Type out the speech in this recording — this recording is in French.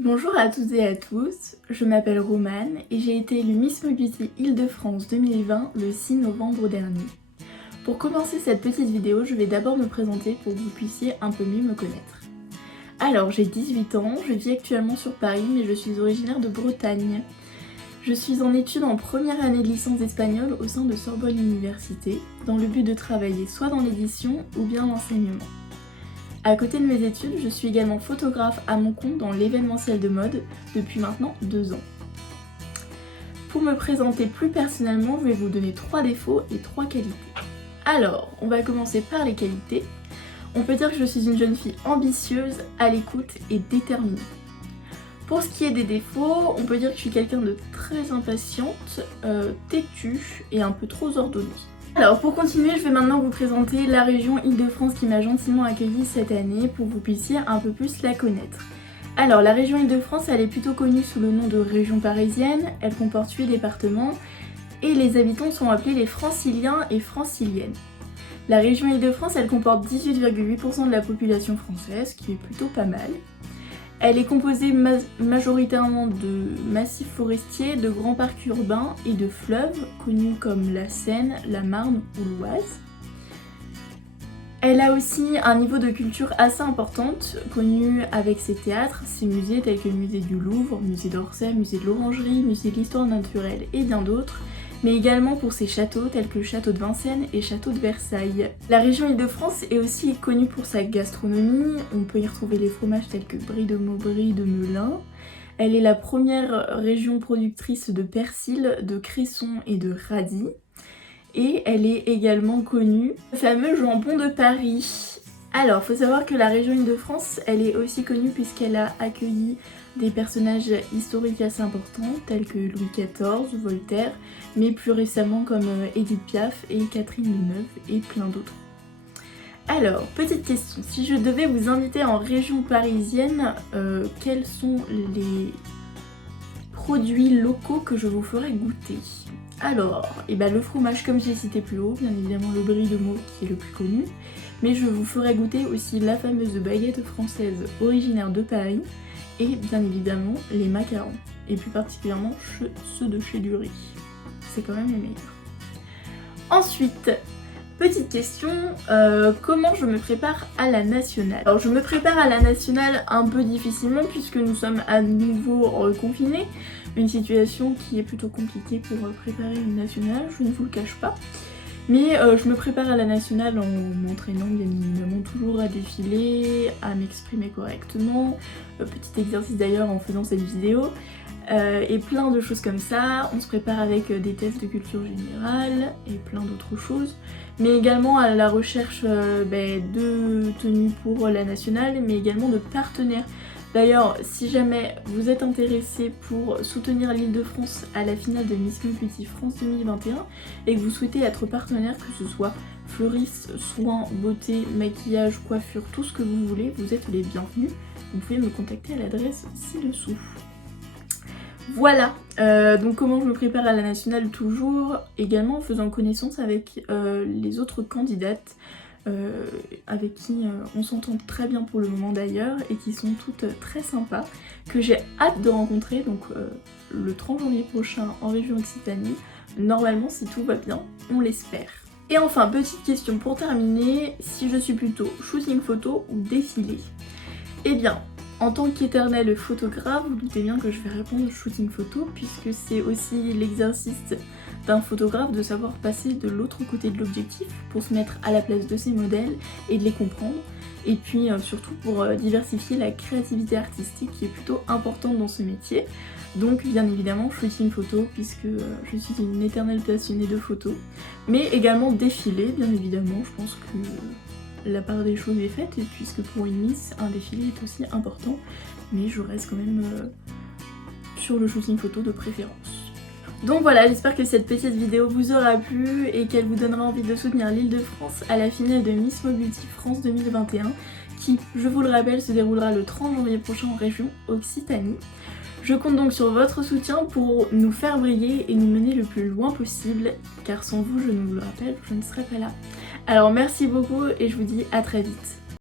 Bonjour à toutes et à tous, je m'appelle Romane et j'ai été élue Miss Mobility Île-de-France 2020 le 6 novembre dernier. Pour commencer cette petite vidéo, je vais d'abord me présenter pour que vous puissiez un peu mieux me connaître. Alors, j'ai 18 ans, je vis actuellement sur Paris mais je suis originaire de Bretagne. Je suis en études en première année de licence d'espagnol au sein de Sorbonne Université, dans le but de travailler soit dans l'édition ou bien l'enseignement. À côté de mes études, je suis également photographe à mon compte dans l'événementiel de mode depuis maintenant 2 ans. Pour me présenter plus personnellement, je vais vous donner 3 défauts et 3 qualités. Alors, on va commencer par les qualités. On peut dire que je suis une jeune fille ambitieuse, à l'écoute et déterminée. Pour ce qui est des défauts, on peut dire que je suis quelqu'un de très impatiente, têtue et un peu trop ordonnée. Alors pour continuer, je vais maintenant vous présenter la région Île-de-France qui m'a gentiment accueillie cette année pour que vous puissiez un peu plus la connaître. Alors la région Île-de-France, elle est plutôt connue sous le nom de région parisienne, elle comporte 8 départements et les habitants sont appelés les franciliens et franciliennes. La région Île-de-France, elle comporte 18,8% de la population française, ce qui est plutôt pas mal. Elle est composée majoritairement de massifs forestiers, de grands parcs urbains et de fleuves connus comme la Seine, la Marne ou l'Oise. Elle a aussi un niveau de culture assez importante, connu avec ses théâtres, ses musées tels que le musée du Louvre, musée d'Orsay, musée de l'Orangerie, musée de l'histoire naturelle et bien d'autres, mais également pour ses châteaux tels que le château de Vincennes et château de Versailles. La région Île-de-France est aussi connue pour sa gastronomie, on peut y retrouver les fromages tels que Brie de Maubry, de Melun. Elle est la première région productrice de persil, de cresson et de radis. Et elle est également connue, le fameux jambon de Paris. Alors, faut savoir que la région Île-de-France, elle est aussi connue puisqu'elle a accueilli des personnages historiques assez importants tels que Louis XIV, Voltaire, mais plus récemment comme Édith Piaf et Catherine Deneuve et plein d'autres. Alors, petite question, si je devais vous inviter en région parisienne, quels sont les produits locaux que je vous ferais goûter? Alors, le fromage comme j'ai cité plus haut, bien évidemment le brie de Meaux qui est le plus connu, mais je vous ferai goûter aussi la fameuse baguette française originaire de Paris et bien évidemment les macarons, et plus particulièrement ceux de chez Dury. C'est quand même les meilleurs. Ensuite, petite question, comment je me prépare à la nationale? Alors je me prépare à la nationale un peu difficilement puisque nous sommes à nouveau confinés, une situation qui est plutôt compliquée pour préparer une nationale, je ne vous le cache pas. Mais je me prépare à la nationale en m'entraînant bien évidemment toujours à défiler, à m'exprimer correctement, petit exercice d'ailleurs en faisant cette vidéo, et plein de choses comme ça. On se prépare avec des tests de culture générale et plein d'autres choses, mais également à la recherche de tenues pour la nationale, mais également de partenaires. D'ailleurs, si jamais vous êtes intéressé pour soutenir l'Île-de-France à la finale de Miss Mobility France 2021 et que vous souhaitez être partenaire, que ce soit fleuriste, soins, beauté, maquillage, coiffure, tout ce que vous voulez, vous êtes les bienvenus. Vous pouvez me contacter à l'adresse ci-dessous. Voilà, donc comment je me prépare à la nationale, toujours également en faisant connaissance avec les autres candidates avec qui on s'entend très bien pour le moment d'ailleurs et qui sont toutes très sympas, que j'ai hâte de rencontrer donc le 30 janvier prochain en région Occitanie, normalement si tout va bien, on l'espère. Et enfin, petite question pour terminer, si je suis plutôt shooting photo ou défilé? Eh bien, en tant qu'éternel photographe, vous doutez bien que je vais répondre shooting photo puisque c'est aussi l'exercice d'un photographe de savoir passer de l'autre côté de l'objectif pour se mettre à la place de ses modèles et de les comprendre, et puis surtout pour diversifier la créativité artistique qui est plutôt importante dans ce métier. Donc bien évidemment shooting photo puisque je suis une éternelle passionnée de photos, mais également défilé bien évidemment. Je pense que la part des choses est faite, et puisque pour une Miss, un défilé est aussi important, mais je reste quand même sur le shooting photo de préférence. Donc voilà, j'espère que cette petite vidéo vous aura plu et qu'elle vous donnera envie de soutenir l'Île-de-France à la finale de Miss Mobility France 2021 qui, je vous le rappelle, se déroulera le 30 janvier prochain en région Occitanie. Je compte donc sur votre soutien pour nous faire briller et nous mener le plus loin possible, car sans vous, je ne vous le rappelle, je ne serais pas là. Alors merci beaucoup et je vous dis à très vite.